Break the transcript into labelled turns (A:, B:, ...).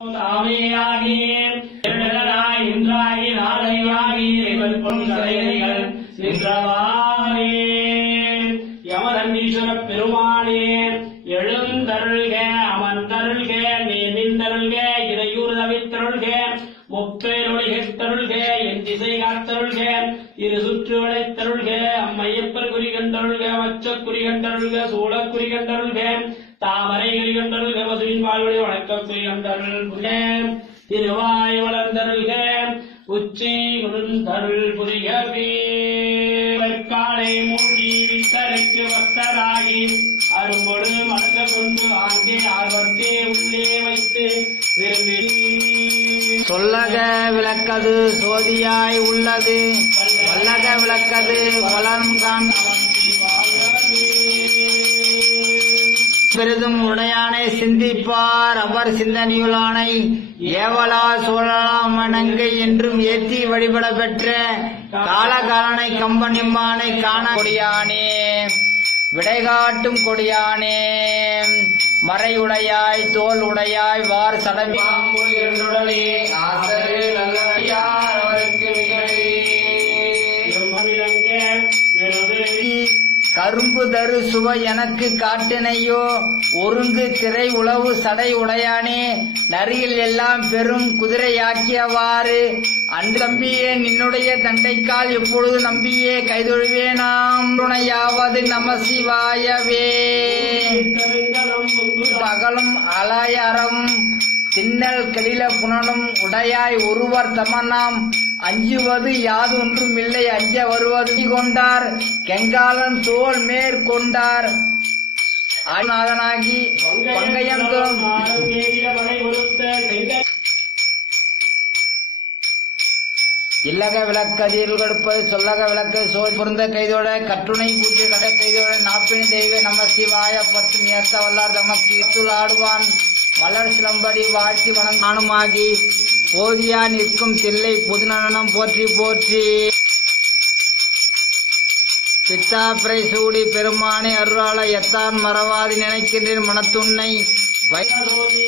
A: தாமேயாகி திருடனாய் இன்றாகி நாளையாகி இறைவன் பொருள்கள் நின்றவாறே யமதன்னீஸ்வர பெருமானே எழுந்தருள்க அமர்ந்தருள்க நேமிந்தருள்க இறையூர் தவித்தருள்க முப்பேரொழிகத்தருள்க என் திசை காத்தருள்க இரு சுற்று வளைத்தருள்க அம்மையப்பர் குறி கண்டருள்க கண்டருள்க சூழக் குறி கண்டருள்க தாமரை குறி கண்டருள்க வசுவின் வாழ்வழி வணக்க குறி கண்டருள்க திருவாய் வளர்ந்தருள்க. உச்சி குழுந்தருள் புரிகவே காலை மூடி வித்தருக்கு வத்தராகி அரும்பொடு மடங்க கொண்டு ஆங்கே ஆர்வத்தே உள்ளே வைத்து விரும்பி
B: சொல்லக விளக்கது சோதியாய் உள்ளது. வல்லக விளக்கது பலன் சிறிதும் உடையானை சிந்திப்பார். அவர் சிந்தனையுளானை ஏவலா சோழலாம் மணங்கை என்றும் ஏற்றி வழிபட பெற்ற காலகாலனை கம்பனிம்மானை காண கொடியானே விடைகாட்டும் கொடியானே மறையுடையாய் தோல் உடையாய் வார் சடமி
A: என்றுடனே ஆசரு
B: கரும்பு தரு சுவை எனக்கு காட்டினையோ. ஒருங்கு திரை உளவு சடை உடையானே. நரியில் எல்லாம் பெரும் குதிரையாக்கியவாறு அன்று தம்பியே நின்னுடைய தண்டைக்கால் எப்பொழுது நம்பியே. கைதொழுவேனாம் துணையாவது நம சிவாயவே. பகலும் அலாயரம். தின்னல் கெடில புனலும் உடையாய் ஒருவர் தமனாம் அஞ்சுவது யாதொன்றும் இல்லை அஞ்ச வருவது கொண்டார். கெங்காலன் தோல் மேற்கொண்டார் ஆநாதனாகி பங்கையம் இல்லக விளக்கு கொடுப்பது சொல்லக விளக்கு சோல் பொருந்த கைதோட கட்டுணை பூஜை கடை கைதோட நாப்பினி தெய்வ நம சிவாய பத்து நியத்த வல்லார் தமக்கு இத்துள் ஆடுவான். மலர் சிலம்படி வாழ்த்தி வணங்கானுமாகி போதியா நிற்கும் தில்லை புதுநலனம் போற்றி போற்றி. பித்தாப்பிரை சூடி பெருமானை அருளாள எத்தான் மறவாது நினைக்கின்றேன் மனத்துண்ணை வை
A: அருள்